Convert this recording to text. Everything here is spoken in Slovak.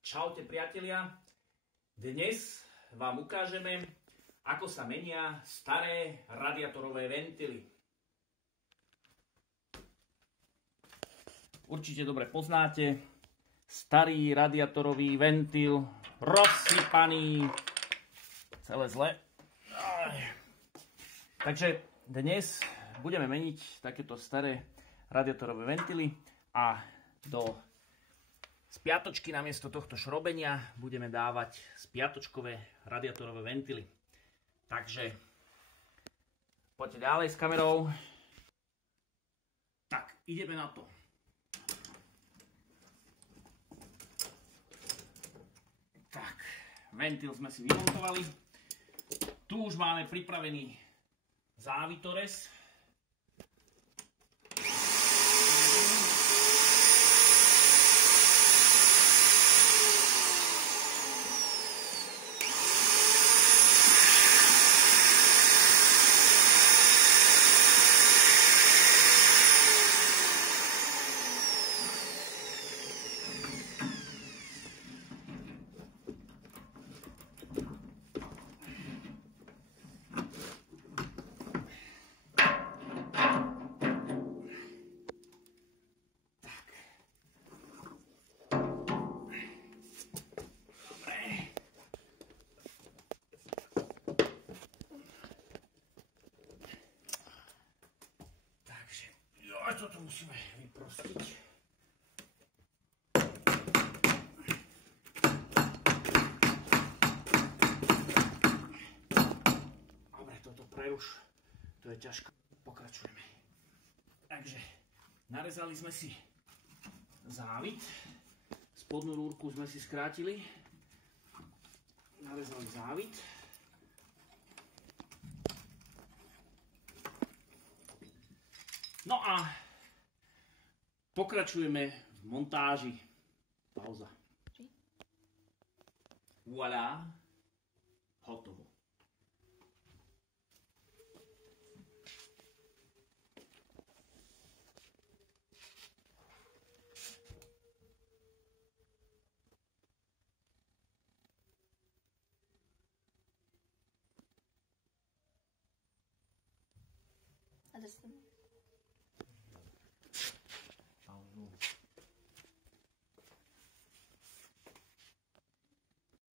Čaute priatelia, dnes vám ukážeme, ako sa menia staré radiátorové ventily. Určite dobre poznáte starý radiátorový ventil, rozsypaný, celé zle. Takže dnes budeme meniť takéto staré radiátorové ventily a do spiatočky namiesto tohto šrobenia budeme dávať spiatočkové radiátorové ventily. Takže poďte ďalej s kamerou. Tak, ideme na to. Tak, ventil sme si vymontovali. Tu už máme pripravený závitorez. Toto musíme vyprostiť. Dobre, toto preruš. To je ťažké. Pokračujeme. Takže narezali sme si závit. Spodnú rúrku sme si skrátili. Narezali závit. No a pokračujeme v montáži. Pauza. Voilà. Hotovo. A